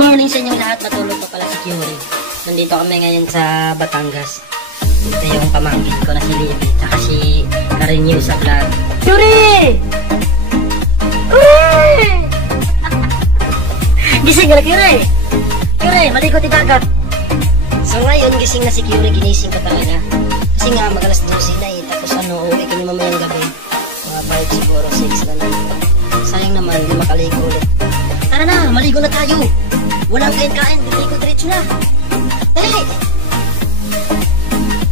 morning sa inyong lahat. Natulog pa pala si Curie. Nandito kami ngayon sa Batangas. Ito yung pamangkin ko na si Libby. Tsaka si Karenew sa vlog. Curie! Uy! Gising ka na, Curie! Curie, malikot ibagat. So ngayon, gising na si Curie. Ginising ko talaga. Kasi nga, mag-alas 12 na eh. Tapos uuwi kami mamayang gabi. Mga 5 siguro, 6 na lang. Sayang naman, hindi makaligo ulit. Tara na, maligo na tayo. Walang kain-kain, diligo diretso na. Dali!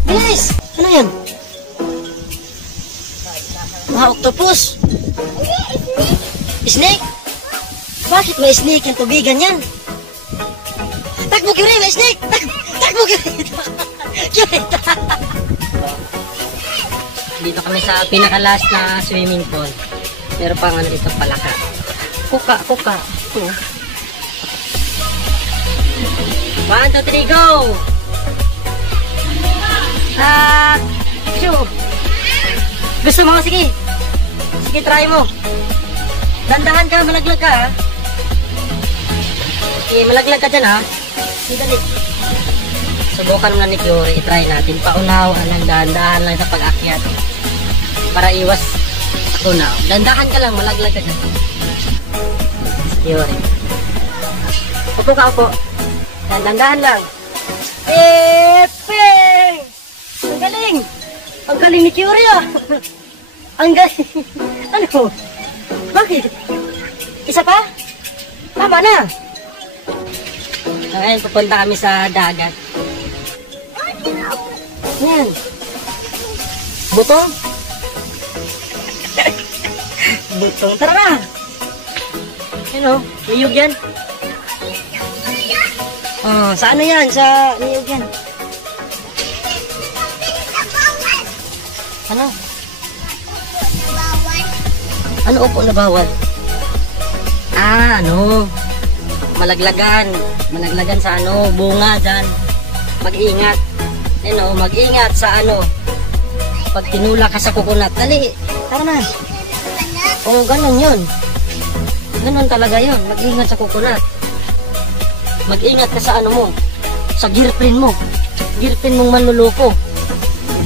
Bilis! Ano yan? Mga octopus. Snake? Bakit may snake yung tubigan yan? Takbo, Curie, may snake! Takbo, Curie! Curie! Dito kami sa pinaka-last na swimming pool. Meron pang ano dito, palaka. Kuka. Ito. 1, 2, 3, go! Shoo! Gusto mo? Sige. Sige, try mo. Dandahan ka, malaglag ka, ha? Okay, malaglag ka dyan, ha? Sige, dali. Subukan nga ni Curie, i-try natin. Paunaw, dahan-dahan lang sa pag-akyat. Para iwas tunaw. Dandahan ka lang, malaglag ka dyan. Curie. Upo ka, upo. Dandahan lang. Epeng! Ang galing! Ang galing ni Curie, ah! Ang galing! Ano? Bakit? Isa pa? Tama na! Ngayon, pupunta kami sa dagat. Yan. Butong. Butong. Tara na. Ano? Niyog yan. Oh, sa ano yan? Sa niyog yan. Ano? Ano upo na bawal? Ano? Malaglagan. Malaglagan sa ano? Bunga dyan. Mag-ingat. Mag-ingat sa ano. Pag tinula ka sa coconut. Dali. Tara na. O, ganun yun. Ganun talaga yun. Mag-ingat sa coconut. Mag-ingat ka sa ano mo. Sa girlfriend mo. Girlfriend mong manluloko.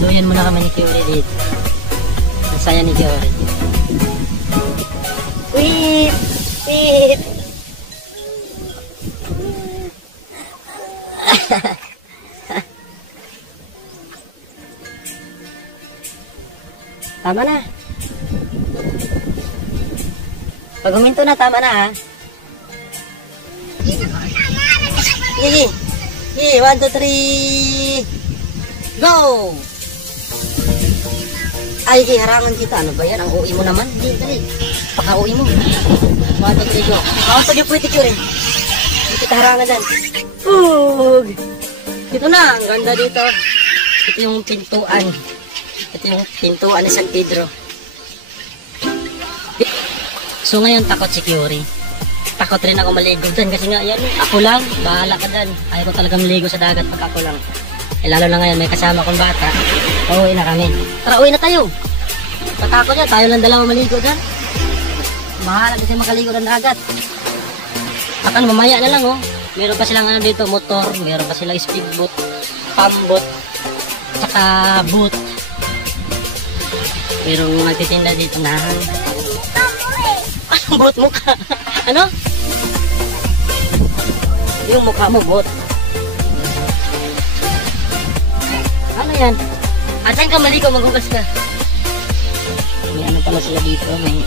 Doyan mo na kami ni Curie dito. Ang saya ni Curie. Wait! Wait! Tama na. Pag huminto na, tama na, ha? Sige. Sige, 1, 2, 3. Go! Ay, harangan kita. Ano ba yan? Ang uwi mo naman. Hindi, dali. Paka-uwi mo. 1, 2, 3, go. Kakasag yung pwede, Curie. Hindi kita harangan dyan. Pug! Dito na. Ang ganda dito. Ito yung pintuan. Ito yung pintuan ni San Pedro. So ngayon takot si Curie. Takot rin ako maligo dyan kasi nga yan, ako lang, bahala ka dyan. Ayaw ko talaga maligo sa dagat pag ako lang. Lalo na ngayon may kasama kong bata. Pauwi na kami. Tara, uwi na tayo. Patakot niya, tayo lang dalawa maligo dyan. Bahala kasi makaligo ng dagat. At ano, mamaya na lang, oh. Meron pa silang ano dito, motor. Meron pa silang speedboat, pambot, tsaka boat. Merong magtitinda dito na. Anong boat mukha? Ano? Yung mukha mo, boat. Ano yan? At saan ka maligo, maghugas ka? May ano pala sila dito, may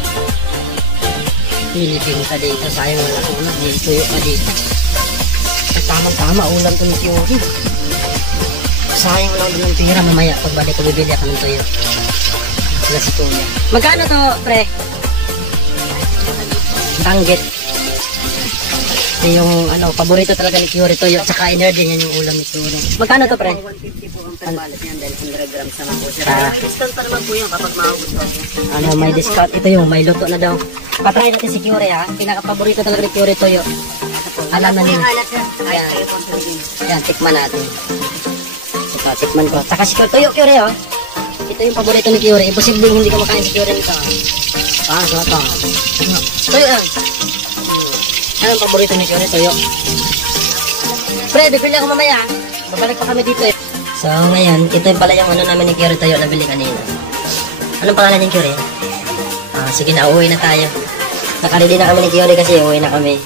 nilibing ka dito. Sayang wala ko na, may tuyo pa dito. Tamang-tama, ulam to ni Curie. Sayang wala ko ng pira, mamaya pagbalik ko bibili ako ng tuyo. Sila si Kuya. Magkano to, pre? Tanggit. Ito yung ano, paborito talaga ni Curie toyo at saka energy yan yung ulam ni Curie. Magkano to, pre? 150 po ang pambalit niyan dahil 100 grams naman po siya. Discount pa naman po yan kapag magugustuhan niya. Ano, may discount. Ito yung may luto na daw. Patry natin si Curie, ha. Pinaka-paborito talaga ni Curie toyo. Alam na nila. Ayan. Ayan, tikman natin. Ito, tikman ko. Saka si Curie, oh. Ito yung paborito ni Curie. Imposible hindi ka makain si Curie nito. So ito. Tuyo yan. Anong paborito ni Kyori? Toyo. Pre, bibili ako mamaya. Babalik pa kami dito eh. So, ngayon, ito yung pala yung ano namin ni Kyori Toyo na bili kanina. Anong pangalan ni Kyori? Sige na, uuwi na tayo. Nakaredy na kami ni Kyori kasi uuwi na kami.